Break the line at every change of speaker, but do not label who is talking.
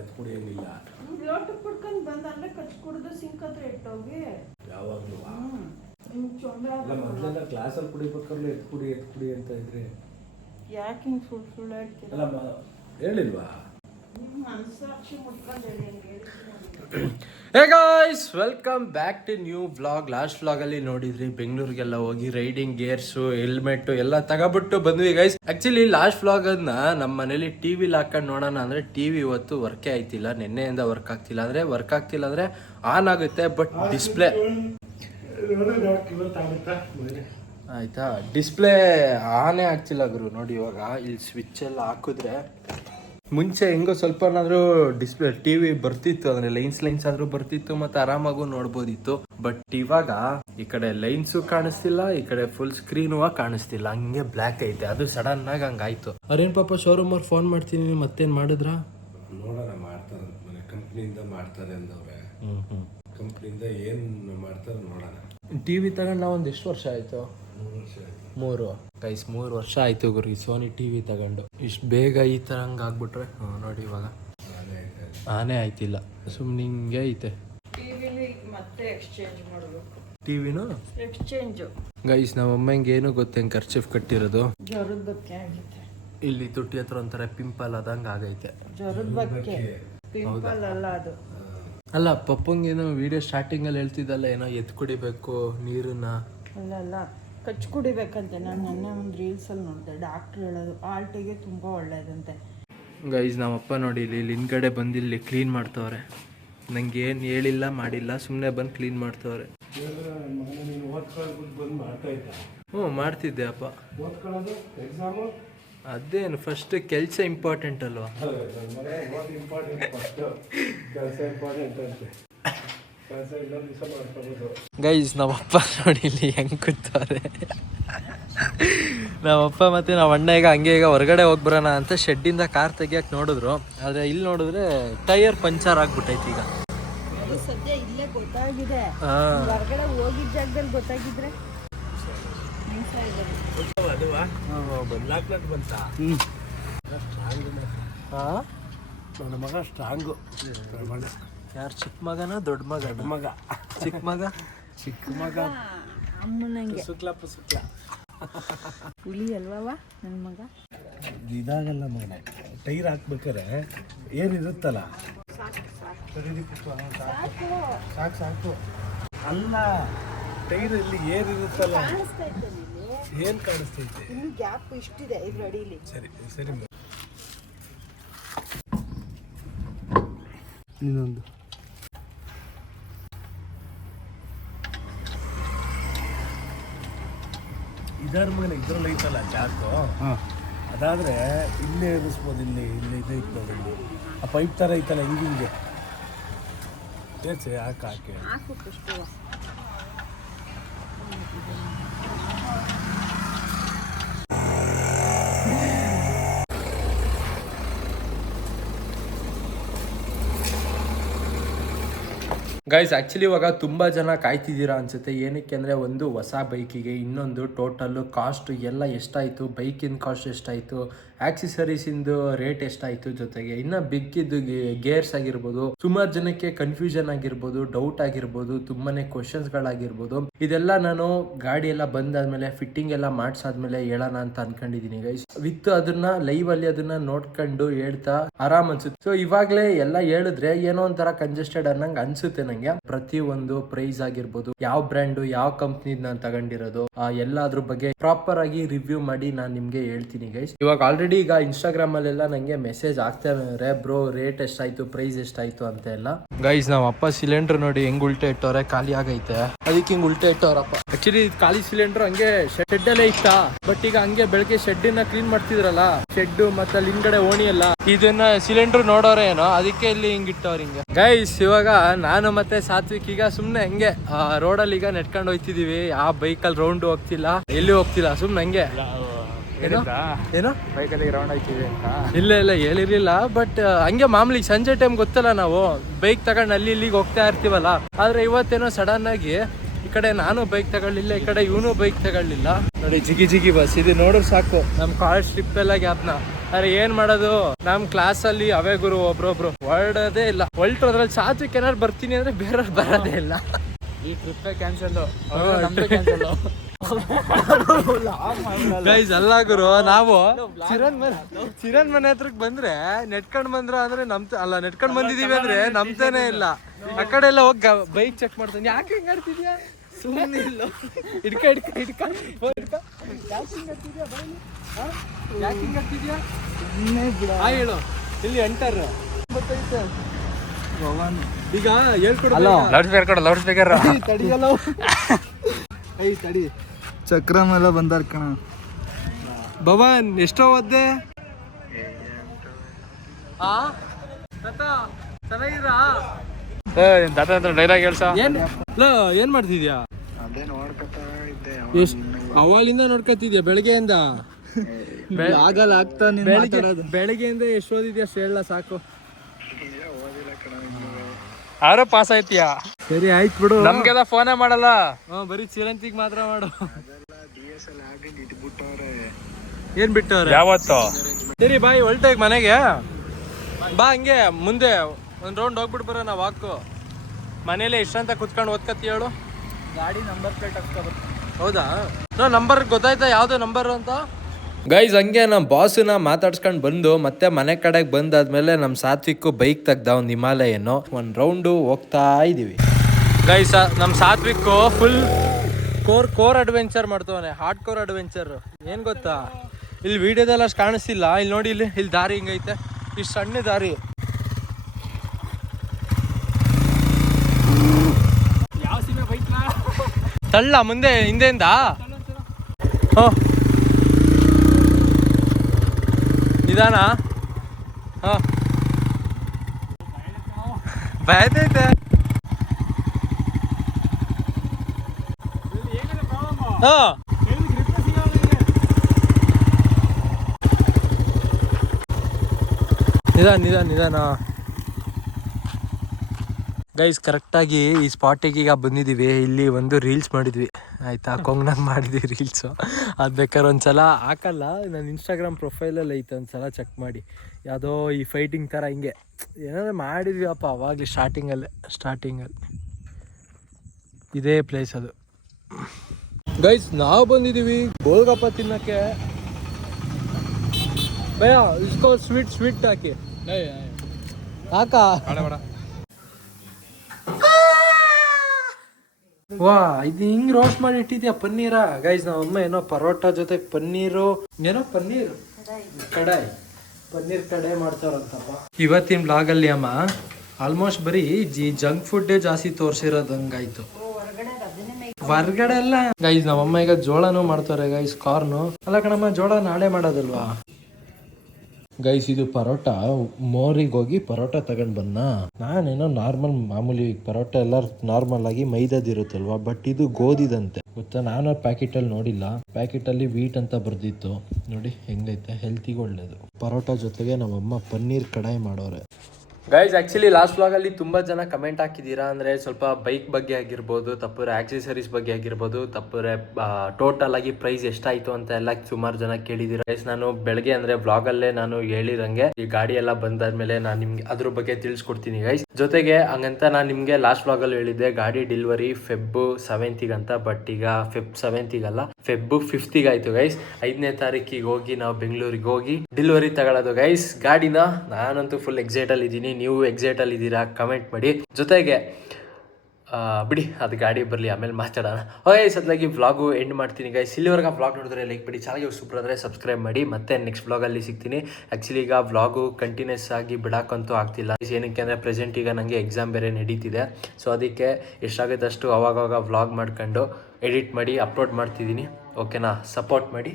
ಎತ್ತು ಕುಡಿಯಂಗಿಲ್ಲ
ಲೋಟಕ್ಕೆ ಕುಡ್ಕೊಂಡು ಬಂದ ಅಲ್ಲೇ ಕಚ್ ಕುಡ್ದು ಸಿಂಕ್ ಹತ್ರ ಇಟ್ಟೋಗಿ.
ಯಾವಾಗಲೂ
ನಿಮ್ಗೆ ಚೊಂಡ
ಮೊದಲೆಲ್ಲ ಕ್ಲಾಸಲ್ಲಿ ಕುಡಿಬೇಕಾದ್ರೆ ಎತ್ತು ಕುಡಿ ಎತ್ ಕುಡಿ ಅಂತ ಇದ್ರೆ.
ಯಾಕೆ ಹಿಂಗೆ ಸುಳ್ಳು ಸುಳ್ಳು ಹೇಳ್ತೀರ?
ಅಲ್ಲ ಹೇಳಿಲ್ವಾ?
Hey guys welcome back to new blog last ವ್ಲಾಗಲ್ಲಿ ನೋಡಿದ್ರಿ ಬೆಂಗಳೂರಿಗೆಲ್ಲ ಹೋಗಿ ರೈಡಿಂಗ್ ಗೇರ್ಸು ಹೆಲ್ಮೆಟ್ ಎಲ್ಲ ತಗೊಬಿಟ್ಟು ಬಂದ್ವಿ ಗೈಸ್ ಆ್ಯಕ್ಚುಲಿ ಲಾಸ್ಟ್ ವ್ಲಾಗನ್ನ ಅದನ್ನ ನಮ್ಮ ಮನೇಲಿ ಟಿ ವಿಲಿ ಹಾಕೊಂಡು ನೋಡೋಣ ಅಂದ್ರೆ ಟಿವಿ ಇವತ್ತು ವರ್ಕೇ ಆಯ್ತಿಲ್ಲ. ನಿನ್ನೆಯಿಂದ ವರ್ಕ್ ಆಗ್ತಿಲ್ಲ ಅಂದ್ರೆ ವರ್ಕ್ ಆಗ್ತಿಲ್ಲ ಅಂದ್ರೆ ಆನ್ ಆಗುತ್ತೆ ಬಟ್ ಡಿಸ್ಪ್ಲೇ ಆಯ್ತಾ? ಡಿಸ್ಪ್ಲೇ ಆನೇ ಆಗ್ತಿಲ್ಲ ಗುರು. ನೋಡಿ ಇವಾಗ ಇಲ್ಲಿ ಸ್ವಿಚ್ ಎಲ್ಲ ಹಾಕಿದ್ರೆ ಮುಂಚೆ ಹೆಂಗೋ ಸ್ವಲ್ಪನಾದ್ರೂ ಡಿಸ್ಪ್ಲೇ ಟಿ ವಿ ಬರ್ತಿತ್ತು ಅಂದ್ರೆ ಲೈನ್ಸ್ ಲೈನ್ಸ್ ಆದ್ರೂ ಬರ್ತಿತ್ತು ಮತ್ತೆ ಆರಾಮಾಗೂ ನೋಡ್ಬೋದಿತ್ತು. ಬಟ್ ಇವಾಗ ಈ ಕಡೆ ಲೈನ್ಸು ಕಾಣಿಸ್ತಿಲ್ಲ ಈ ಕಡೆ ಫುಲ್ ಸ್ಕ್ರೀನು ಕಾಣಿಸ್ತಿಲ್ಲ. ಹಂಗೆ ಬ್ಲ್ಯಾಕ್ ಐತೆ. ಅದು ಸಡನ್ ಆಗಿ ಹಂಗಾಯ್ತು. ಅವ್ರೇನ್ ಪಾಪ ಶೋರೂಮ್ ಅವ್ರು ಫೋನ್ ಮಾಡ್ತೀನಿ ಮತ್ತೇನ್ ಮಾಡಿದ್ರ?
ನೋಡೋಣ ಮಾಡ್ತಾರೆ ಕಂಪ್ನಿಯಿಂದ ಮಾಡ್ತಾರೆ ಅಂದವ್ರೆ.
ಹ್ಮ್ ಹ್ಮ್.
ಕಂಪ್ನಿಯಿಂದ ಏನು ಮಾಡ್ತಾರೆ ನೋಡೋಣ.
ಟಿವಿ ತಗೊಂಡು ನಾವು ಒಂದು ಎಷ್ಟು ವರ್ಷ ಆಯ್ತು?
ಮೂರು ವರ್ಷ ಆಯ್ತು.
ಮೂರು. ಗೈಸ್ ಮೂರು ವರ್ಷ ಆಯ್ತು ಗುರು ಸೋನಿ ಟಿವಿ ತಗೊಂಡು. ಇಷ್ಟು ಬೇಗ ಈ ಥರ ಹಂಗೆ ಆಗ್ಬಿಟ್ರೆ ನೋಡಿ ಇವಾಗ.
ಆನೆ ಆಯ್ತು
ಆನೇ ಆಯ್ತಿಲ್ಲ. ಸುಮ್ಮನೆ ಹಿಂಗೆ ಐತೆ. ಟಿವಿನೂ?
ಎಕ್ಸ್ಚೇಂಜು
ಗೈಸ್ ನಮ್ಮ ಅಮ್ಮಂಗೆ ಏನು ಗೊತ್ತೇನು ಖರ್ಚಿಫ್ ಕಟ್ಟಿರೋದು? ಇಲ್ಲಿ ತುಟ್ಟಿ ಹತ್ರ ಒಂಥರ ಪಿಂಪಲ್ ಆದಂಗೆ ಆಗೈತೆ.
ಪಿಂಪಲ್ ಅಲ್ಲ ಅದು.
ಅಲ್ಲ ಪಪ್ಪಂಗೇನೋ ವಿಡಿಯೋ ಸ್ಟಾರ್ಟಿಂಗಲ್ಲಿ ಹೇಳ್ತಿದ್ದಲ್ಲ ಏನೋ ಎತ್ತು ಕುಡಿಬೇಕು ನೀರನ್ನ.
ಅಲ್ಲ ಅಲ್ಲ ಕಚ್ ಕುಡಿಬೇಕಂತೆ. ನಾನು ನೆನ್ನೆ ಒಂದು ರೀಲ್ಸಲ್ಲಿ ನೋಡಿದೆ. ಡಾಕ್ಟ್ರ್ ಹೇಳೋದು ಆರ್ಟಿಗೆ ತುಂಬ ಒಳ್ಳೆಯದಂತೆ
ಗೈಸ್ ನಮ್ಮಪ್ಪ ನೋಡಿ ಇಲ್ಲಿ ಇಲ್ಲಿ ಹಿಂದ್ಗಡೆ ಬಂದು ಇಲ್ಲಿ ಕ್ಲೀನ್ ಮಾಡ್ತವ್ರೆ. ನಂಗೆ ಏನು ಹೇಳಿಲ್ಲ ಮಾಡಿಲ್ಲ ಸುಮ್ಮನೆ ಬಂದು ಕ್ಲೀನ್ ಮಾಡ್ತವ್ರೆ. ಹ್ಞೂ ಮಾಡ್ತಿದ್ದೆ ಅಪ್ಪ. ಅದೇನು ಫಸ್ಟ್ ಕೆಲಸ ಇಂಪಾರ್ಟೆಂಟ್ ಅಲ್ವಾ? ಗೈಸ್ ನಮ್ಮಪ್ಪ ನೋಡಿ ಇಲ್ಲಿ ಹೆಂಗ್ ಕೂತಾರೆ ನಮ್ಮಪ್ಪ ಮತ್ತೆ ನಮ್ಮ ಅಣ್ಣ ಈಗ ಹಂಗೆ ಈಗ ಹೊರಗಡೆ ಹೋಗ್ಬರೋಣ ಅಂತ ಶೆಡ್ಡಿಂದ ಕಾರ್ ತೆಗಿಯಕ್ಕೆ ನೋಡಿದ್ರು. ಆದರೆ ಇಲ್ಲಿ ನೋಡಿದ್ರೆ ಟೈರ್ ಪಂಚರ್ ಆಗ್ಬಿಟ್ಟೈತಿ ಈಗ.
ನನ್ನ ಮಗ ಸ್ಟ್ರಾಂಗು.
ಯಾರು ಚಿಕ್ಕ ಮಗನ ದೊಡ್ಡ ಮಗ?
ಮಗ.
ಚಿಕ್ಕ ಮಗ?
ಚಿಕ್ಕ ಮಗ.
ಅಮ್ಮನಂಗೆ
ಸುಕ್ಲ ಸುಕ್ಲ.
ಹುಲಿ ಅಲ್ವಾ ನನ್ನ ಮಗ?
ಇದಾಗಲ್ಲ ಮಗನೆ. ಟೈರ್ ಹಾಕ್ಬೇಕಾರೆ ಏನಿರುತ್ತಲ್ಲ ಸಾಕು. ಸಾಕು ಅಲ್ಲ ಟೈರ್ ಅಲ್ಲಿ ಏನಿರುತ್ತಲ್ಲ ಏನ್ ಕಾಣಿಸ್ತೈತೆ
ಗ್ಯಾಪ್ ಇಷ್ಟಿದೆ ಇದ್ರ ಅಡಿಲಿ.
ಸರಿ ಸರಿ ಇನ್ನೊಂದು. ಇದಾರ ಮೇಲೆ ಇದ್ರಲ್ಲಿ ಐತಲ್ಲ ಚಾಕು? ಅದಾದರೆ ಇಲ್ಲೇ ಎದುರಿಸ್ಬೋದು ಇಲ್ಲಿ ಇಲ್ಲಿ ಇದೇ ಇತ್ತು ಇಲ್ಲಿ. ಆ ಪೈಪ್ ಥರ ಐತಲ್ಲ ಹಿಂಗೆ ಹಿಂಗೆ. ಸೇರ್ಸಿ ಹಾಕಿ ಹಾಕಿ.
ಗೈಸ್ ಆ್ಯಕ್ಚುಲಿ ಇವಾಗ ತುಂಬಾ ಜನ ಕಾಯ್ತಿದ್ದೀರಾ ಅನ್ಸುತ್ತೆ. ಏನಕ್ಕೆ ಅಂದ್ರೆ ಒಂದು ಹೊಸ ಬೈಕಿಗೆ ಇನ್ನೊಂದು ಟೋಟಲ್ ಕಾಸ್ಟ್ ಎಲ್ಲ ಎಷ್ಟಾಯಿತು? ಬೈಕಿನ ಕಾಸ್ಟ್ ಎಷ್ಟಾಯಿತು? ಆಕ್ಸೆಸರೀಸ್ ಇಂದು ರೇಟ್ ಎಷ್ಟಾಯಿತು ಜೊತೆಗೆ? ಇನ್ನ ಬಿಕ್ಕಿದ್ದು ಗೇರ್ಸ್ ಆಗಿರ್ಬೋದು, ಸುಮಾರು ಜನಕ್ಕೆ ಕನ್ಫ್ಯೂಷನ್ ಆಗಿರ್ಬೋದು ಡೌಟ್ ಆಗಿರ್ಬೋದು, ತುಂಬಾನೇ ಕ್ವಶನ್ಸ್ಗಳಾಗಿರ್ಬೋದು ಇದೆಲ್ಲ ನಾನು ಗಾಡಿ ಎಲ್ಲ ಬಂದಾದ್ಮೇಲೆ ಫಿಟ್ಟಿಂಗ್ ಎಲ್ಲ ಮಾಡಿಸಾದ್ಮೇಲೆ ಹೇಳೋಣ ಅಂತ ಅನ್ಕೊಂಡಿದ್ದೀನಿ ಗೈಸ್ ವಿತ್ ಅದನ್ನ ಲೈವ್ ಅಲ್ಲಿ ಅದನ್ನ ನೋಡ್ಕೊಂಡು ಹೇಳ್ತಾ ಆರಾಮ್ ಅನ್ಸುತ್ತೆ. ಸೊ ಇವಾಗಲೇ ಎಲ್ಲ ಹೇಳಿದ್ರೆ ಏನೋ ಒಂಥರ ಕಂಜೆಸ್ಟೆಡ್ ಅನ್ನಂಗೆ ಅನ್ಸುತ್ತೆ ನಂಗೆ. ಪ್ರತಿ ಒಂದು ಪ್ರೈಸ್ ಆಗಿರ್ಬೋದು ಯಾವ ಬ್ರ್ಯಾಂಡು ಯಾವ ಕಂಪ್ನಿ ನಾನು ತಗೊಂಡಿರೋದು ಆ, ಎಲ್ಲ ಬಗ್ಗೆ ಪ್ರಾಪರ್ ಆಗಿ ರಿವ್ಯೂ ಮಾಡಿ ನಾನು ನಿಮ್ಗೆ ಹೇಳ್ತೀನಿ ಗೈಸ್ ಇವಾಗ ಆಲ್ರೆಡಿ ಈಗ ಇನ್ಸ್ಟಾಗ್ರಾಮ್ ಅಲ್ಲೆಲ್ಲ ನಂಗೆ ಮೆಸೇಜ್ ಆಗ್ತಾ ಬ್ರೋ ರೇಟ್ ಎಷ್ಟಾಯ್ತು ಪ್ರೈಸ್ ಎಷ್ಟಾಯ್ತು ಅಂತ ಎಲ್ಲ? ಗೈಸ್ ನಮ್ಮ ಅಪ್ಪ ಸಿಲಿಂಡರ್ ನೋಡಿ ಹೆಂಗ್ ಉಲ್ಟೆ ಇಟ್ಟವ್ರೆ ಖಾಲಿ ಆಗೈತೆ. ಅದಕ್ಕೆ ಹಿಂಗ್ ಉಲ್ಟೆ ಇಟ್ಟವ್ರಪ್ಪ. ಆಕ್ಚುಲಿ ಖಾಲಿ ಸಿಲಿಂಡರ್ ಹಂಗೆ ಶೆಡ್ ಅಲ್ಲೇ ಇತ್ತ. ಬಟ್ ಈಗ ಹಂಗೆ ಬೆಳಗ್ಗೆ ಶೆಡ್ನ ಕ್ಲೀನ್ ಮಾಡ್ತಿದ್ರಲ್ಲ ಶೆಡ್ ಮತ್ತೆ ಅಲ್ಲಿ ಹಿಂಗಡೆ ಓಣಿ ಎಲ್ಲ. ಇದನ್ನ ಸಿಲಿಂಡರ್ ನೋಡೋರೇನೋ ಅದಕ್ಕೆ ಇಲ್ಲಿ ಹಿಂಗ್ ಇಟ್ಟವ್ರ ಹಿಂಗೆ. ಗೈಸ್ ಇವಾಗ ನಾನು ಮತ್ತೆ ಸಾತ್ವಿಕ್ ಈಗ ಸುಮ್ನೆ ಹಂಗೆ ರೋಡಲ್ಲಿ ಈಗ ನೆಟ್ಕೊಂಡು ಹೋಯ್ತಿದೀವಿ. ಆ ಬೈಕಲ್ಲಿ ರೌಂಡ್ ಹೋಗ್ತಿಲ್ಲ. ಎಲ್ಲಿ ಹೋಗ್ತಿಲ್ಲ? ಸುಮ್ನೆ ಹಂಗೆ. ಏನೋ? ಏನೋ?
ಬೈಕಲ್ಲಿ ರೌಂಡ್ ಹೋಗ್ತಿದ್ವಿ ಅಂತ.
ಇಲ್ಲ ಇಲ್ಲ ಹೇಳಿರ್ಲಿಲ್ಲ ಬಟ್ ಹಂಗೆ ಮಾಮೂಲಿ ಸಂಜೆ ಟೈಮ್ ಗೊತ್ತಲ್ಲ ನಾವು. ಬೈಕ್ ತಗೊಂಡು ಅಲ್ಲಿ ಇಲ್ಲಿಗೆ ಹೋಗ್ತಾ ಇರ್ತೀವಲ್ಲ. ಆದ್ರೆ ಇವತ್ತೇನೋ ಸಡನ್ ಆಗಿ ಈ ಕಡೆ ನಾನು ಬೈಕ್ ತಗೊಳ್ಳಿಲ್ಲ ಈ ಕಡೆ ಇವನು ಬೈಕ್ ತಗೊಳ್ಳಿಲ್ಲ. ನೋಡಿ ಜಿಗಿ ಜಿಗಿ ಬಸ್ ಇದು ನೋಡ್ರಿ ಸಾಕು. ನಮ್ ಕಾಲೇಜ್ ಟ್ರಿಪ್ ಎಲ್ಲ ಗ್ಯಾಪ್ನ. ಅರೆ ಏನ್ ಮಾಡೋದು? ನಮ್ ಕ್ಲಾಸ್ ಅಲ್ಲಿ ಅವೇ ಗುರು ಒಬ್ರೊಬ್ರು. ಹೊರಡೋದೇ ಇಲ್ಲ. ಹೊಲ್ಟು ಅದ್ರಲ್ಲಿ ಸಾತ್ವಿಕ್ ಏನಾರು ಬರ್ತೀನಿ ಅಂದ್ರೆ ಬೇರೆ ಬರೋದೇ ಇಲ್ಲ.
ಈ ಟ್ರಿಪ್ ಕ್ಯಾನ್ಸಲ್
ಗೈಸ್ ಅಲ್ಲ ಗುರು ನಾವು ಚಿರನ್ ಮನೆ ಚಿರನ್ ಮನೆ ಹತ್ರಕ್ ಬಂದ್ರೆ ನೆಟ್ಕೊಂಡ್ ಬಂದ್ರ ಅಂದ್ರೆ ನಮ್ತ ಅಲ್ಲ ನೆಟ್ಕೊಂಡ್ ಬಂದಿದೀವಿ ಅಂದ್ರೆ ನಮ್ತೇನೆ ಇಲ್ಲ. ಆ ಕಡೆ ಎಲ್ಲ ಹೋಗಿ ಬೈಕ್ ಚೆಕ್ ಮಾಡ್ತಾನೆ. ಯಾಕೆ ಹಿಂಗ್ ಆಡ್ತಿದ್ಯಾ ಸುಮ್ಮನೆ ಇಲ್ಲ ಹಿಡ್ಕ ಹಿಡ್ಕ ಹಿಡ್ಕ ಹೋಗ್ ಹಿಡ್ಕ. ಯಾಕೆ ಹತ್ತಿದ್ಯಾ? ಆಡ್ತಿದ್ಯಾ ಬಾಯ್ಲಿ? ಹಾ? ಯಾಕೆ ಹಿಂಗ್ ಆಡ್ತಿದ್ಯಾ ಹಾಯ್ ಹೇಳು. ಇಲ್ಲಿ ಎಂಟರ್. ಗೊತ್ತೈತೆ. ಈಗ ಹೇಳ್ಕೊಡ
ಲೌಡ್ ಸ್ಪೀಕರ್ ಕೊಡು ಲೌಡ್ ಸ್ಪೀಕರ್.
ತಡಿಯಲ್ಲ
ಐ ತಡಿ. ಚಕ್ರ ಮೇಲೆ ಬಂದಾರ ಕಣ.
ಭವನ್ ಎಷ್ಟೋ ಓದ್ದೆ ಆ? ತಾತ ಚೆನ್ನಾಗಿರಾ
ತಾತ ಹತ್ರ ಡೈಲಾಗ್ ಹೇಳ್ಸ.
ಏನ್? ಲೋ ಏನ್ ಮಾಡ್ತಿದ್ಯಾ? ಅವಾಲಿಂದ ನೋಡ್ಕೊತಿದ್ಯಾ ಬೆಳಗ್ಗೆಯಿಂದ?
ಆಗಲ್ಲ ಆಗ್ತಾ
ಬೆಳಿಗ್ಗೆ ಬೆಳಗ್ಗೆಯಿಂದ ಎಷ್ಟು ಓದಿದ್ಯಾ ಅಷ್ಟು ಹೇಳ ಸಾಕು
ಆರೋ ಪಾಸ್ ಆಯ್ತಿಯಾ?
ಸರಿ ಆಯ್ತು ಬಿಡು.
ನಮ್ಗೆಲ್ಲ ಫೋನೇ ಮಾಡಲ್ಲ.
ಹ್ಞೂ ಬರೀ ಚಿರಂತಿಗೆ ಮಾತ್ರ ಮಾಡು. ಏನ್ ಬಿಟ್ಟವ್ರೆ?
ಯಾವತ್ತು?
ಸರಿ ಬಾಯ್ ಹೊಲ್ಟಾಗ ಮನೆಗೆ. ಬಾ ಹಂಗೆ ಮುಂದೆ ಒಂದು ರೌಂಡ್ ಹೋಗ್ಬಿಟ್ಟು ಬರೋಣ ವಾಕು ಮನೇಲೆ ಇಷ್ಟಂತ ಕುತ್ಕೊಂಡು ಓದ್ಕತ್ತಿ ಹೇಳು.
ಗಾಡಿ ನಂಬರ್ ಪ್ಲೇಟ್ ಹಾಕ್ಸ್ಕೊಬೇಕು
ಹೌದಾ? ನೋ ನಂಬರ್ ಗೊತ್ತಾಯ್ತಾ? ಯಾವ್ದು ನಂಬರ್ ಅಂತ? ಗೈಸ್ ಹಂಗೆ ನಮ್ಮ ಬಾಸ್ನ ಮಾತಾಡ್ಸ್ಕೊಂಡು ಬಂದು ಮತ್ತೆ ಮನೆ ಕಡೆಗೆ ಬಂದಾದ್ಮೇಲೆ ನಮ್ಮ ಸಾತ್ವಿಕ್ ಬೈಕ್ ತೆಗ್ದ ಒಂದು ಹಿಮಾಲಯನು ಒಂದು ರೌಂಡು ಹೋಗ್ತಾ ಇದೀವಿ. ಗೈಸ್ ನಮ್ಮ Satvik full core core adventure ಮಾಡ್ತವನೆ hard core adventure ಏನು ಗೊತ್ತಾ? ಇಲ್ಲಿ ವಿಡಿಯೋದಲ್ಲಿ ಅಷ್ಟು ಕಾಣಿಸ್ತಿಲ್ಲ. ಇಲ್ಲಿ ನೋಡಿ ಇಲ್ಲಿ ಇಲ್ಲಿ ದಾರಿ ಹಿಂಗೈತೆ. ಇಷ್ಟು ಸಣ್ಣ ದಾರಿ. 달라 뭔데 인덴다. 어. 니다나. 어. 봐야 된다 어. 니단 니단 니단 어 ಗೈಸ್ ಕರೆಕ್ಟಾಗಿ ಈ ಸ್ಪಾಟಿಗೆ ಈಗ ಬಂದಿದ್ದೀವಿ. ಇಲ್ಲಿ ಒಂದು ರೀಲ್ಸ್ ಮಾಡಿದ್ವಿ. ಆಯ್ತಾ? ಕೊಂಗ್ನಾಗ ಮಾಡಿದ್ವಿ ರೀಲ್ಸು ಅದು ಬೇಕಾದ್ರೆ ಒಂದ್ಸಲ ಹಾಕಲ್ಲ. ನನ್ನ ಇನ್ಸ್ಟಾಗ್ರಾಮ್ ಪ್ರೊಫೈಲಲ್ಲಿ ಐತೆ ಒಂದ್ಸಲ ಚೆಕ್ ಮಾಡಿ. ಯಾವುದೋ ಈ ಫೈಟಿಂಗ್ ಥರ ಹಿಂಗೆ. ಏನಾದ್ರು ಮಾಡಿದ್ವಿ ಅಪ್ಪ ಅವಾಗಲೇ ಸ್ಟಾರ್ಟಿಂಗಲ್ಲೇ ಸ್ಟಾರ್ಟಿಂಗಲ್ಲಿ ಇದೇ ಪ್ಲೇಸ್ ಅದು. ಗೈಸ್ ನಾವು ಬಂದಿದ್ದೀವಿ ಗೋಲ್ಗಪ್ಪ ತಿನ್ನಕ್ಕೆ. ಭಯ ಇಸ್ಕೋ ಸ್ವೀಟ್ ಸ್ವೀಟ್ ಹಾಕಿ. ಹಾಕಾ? ವಾ ಇದು ಹಿಂಗ್ ರೋಸ್ಟ್ ಮಾಡಿ ಇಟ್ಟಿದ್ಯಾ ಪನ್ನೀರ? ಗೈಸ್ ನಮ್ಮ ಅಮ್ಮ ಏನೋ ಪರೋಟ ಜೊತೆ ಪನ್ನೀರು ಏನೋ ಪನ್ನೀರ್. ಕಡಾಯಿ. ಪನ್ನೀರ್ ಕಡಾಯಿ ಮಾಡ್ತಾರಂತಪ್ಪ. ಇವತ್ತಿನ ಬ್ಲಾಗ್ ಅಲ್ಲಿ ಅಮ್ಮ ಆಲ್ಮೋಸ್ಟ್ ಬರೀ ಜಿ ಜಂಕ್ ಫುಡ್ ಜಾಸ್ತಿ ತೋರ್ಸಿರೋದಂಗಾಯ್ತು. ಹೊರ್ಗಡೆ ಅಲ್ಲ. ಗೈಸ್ ನಮ್ಮಮ್ಮ ಈಗ ಜೋಳನೂ ಮಾಡ್ತಾರೆ ಗೈಸ್ ಕಾರ್ನು ಅಲ್ಲ ಕಣಮ್ಮ ಜೋಳ ನಾಳೆ ಮಾಡೋದಲ್ವಾ? ಗೈಸ್, ಇದು ಪರೋಟ. ಮೋರಿಗೆ ಹೋಗಿ ಪರೋಟ ತಗೊಂಡ್ ಬಂದ ನಾನೇನೋ ನಾರ್ಮಲ್ ಮಾಮೂಲಿ ಪರೋಟ ಎಲ್ಲ ನಾರ್ಮಲ್ ಆಗಿ ಮೈದಾದಿರುತ್ತಲ್ವಾ, ಬಟ್ ಇದು ಗೋಧಿದಂತೆ. ಗೊತ್ತಾ? ನಾನು ಪ್ಯಾಕೆಟ್ ಅಲ್ಲಿ ನೋಡಿಲ್ಲ. ಪ್ಯಾಕೆಟ್ ಅಲ್ಲಿ ವೀಟ್ ಅಂತ ಬರ್ದಿತ್ತು. ನೋಡಿ, ಹೆಂಗೈತೆ? ಹೆಲ್ತಿಗೆ ಒಳ್ಳೇದು. ಪರೋಟ ಜೊತೆಗೆ ನಮ್ಮಮ್ಮ ಪನ್ನೀರ್ ಕಡಾಯಿ ಮಾಡೋರೆ. ಗೈಸ್ ಆ್ಯಕ್ಚುಲಿ ಲಾಸ್ಟ್ ವ್ಲಾಗಲ್ಲಿ ತುಂಬ ಜನ ಕಮೆಂಟ್ ಹಾಕಿದ್ದೀರಾ ಅಂದರೆ ಸ್ವಲ್ಪ ಬೈಕ್ ಬಗ್ಗೆ ಆಗಿರ್ಬೋದು, ತಪ್ಪರೆ ಆಕ್ಸೆಸರೀಸ್ ಬಗ್ಗೆ ಆಗಿರ್ಬೋದು, ತಪ್ಪರೆ ಟೋಟಲ್ ಆಗಿ ಪ್ರೈಸ್ ಎಷ್ಟಾಯಿತು ಅಂತ ಎಲ್ಲ ಸುಮಾರು ಜನ ಕೇಳಿದ್ದೀರಾ. ಗೈಸ್ ನಾನು ಬೆಳಗ್ಗೆ ಅಂದರೆ ವ್ಲಾಗಲ್ಲೇ ನಾನು ಹೇಳಿರಂಗೆ ಈ ಗಾಡಿ ಎಲ್ಲ ಬಂದಾದ್ಮೇಲೆ ನಾನು ನಿಮ್ಗೆ ಅದ್ರ ಬಗ್ಗೆ ತಿಳಿಸ್ಕೊಡ್ತೀನಿ. ಗೈಸ್ ಜೊತೆಗೆ ಹಂಗಂತ ನಾನು ನಿಮಗೆ ಲಾಸ್ಟ್ ವ್ಲಾಗಲ್ಲಿ ಹೇಳಿದ್ದೆ, ಗಾಡಿ ಡೆಲಿವರಿ ಫೆಬ್ ಸೆವೆಂತಿಗೆ ಅಂತ ಬಟ್ ಈಗ ಫೆಬ್ ಸೆವೆಂತಿಗಲ್ಲ ಫೆಬ್ ಫಿಫ್ತಿಗೆ ಆಯ್ತು ಗೈಸ್ ಐದನೇ ತಾರೀಕಿಗೆ ಹೋಗಿ ನಾವು ಬೆಂಗಳೂರಿಗೆ ಹೋಗಿ ಡೆಲಿವರಿ ತಗೊಳ್ಳೋದು ಗೈಸ್ ಗಾಡಿನ ನಾನಂತೂ ಫುಲ್ ಎಕ್ಸೈಟ್ ಅಲ್ಲಿ ಇದ್ದೀನಿ ನೀವು ಎಕ್ಸೈಟ್ ಅಲ್ಲಿ ಇದ್ದೀರಾ ಕಮೆಂಟ್ ಮಾಡಿ. ಜೊತೆಗೆ ಬಿಡಿ, ಅದು ಗಾಡಿ ಬರಲಿ, ಆಮೇಲೆ ಮಾತಾಡೋಣ. ಓಕೆ ಸದ್ಲಾಗಿ ವ್ಲಾಗು ಎಂಡ್ ಮಾಡ್ತೀನಿ ಗೈಸ್ ಇಲ್ಲಿವರೆಗೆ ವ್ಲಾಗ್ ನೋಡಿದ್ರೆ ಲೈಕ್ ಬಿಡಿ, ಚೆನ್ನಾಗಿ ಸೂಪರ್ ಆದರೆ ಸಬ್ಸ್ಕ್ರೈಬ್ ಮಾಡಿ, ಮತ್ತೆ ನೆಕ್ಸ್ಟ್ ವ್ಲಾಗಲ್ಲಿ ಸಿಗ್ತೀನಿ. ಆ್ಯಕ್ಚುಲಿ ಈಗ ವ್ಲಾಗು ಕಂಟಿನ್ಯೂಸ್ ಆಗಿ ಬಿಡೋಕ್ಕಂತೂ ಆಗ್ತಿಲ್ಲ. ಏನಕ್ಕೆ ಅಂದರೆ ಪ್ರೆಸೆಂಟ್ ಈಗ ನನಗೆ ಎಕ್ಸಾಮ್ ಬೇರೆ ನಡೀತಿದೆ. ಸೊ ಅದಕ್ಕೆ ಎಷ್ಟಾಗುತ್ತೆ ಅಷ್ಟು ಅವಾಗವಾಗ ವ್ಲಾಗ್ ಮಾಡ್ಕೊಂಡು ಎಡಿಟ್ ಮಾಡಿ ಅಪ್ಲೋಡ್ ಮಾಡ್ತಿದ್ದೀನಿ. ಓಕೆನಾ ಸಪೋರ್ಟ್ ಮಾಡಿ.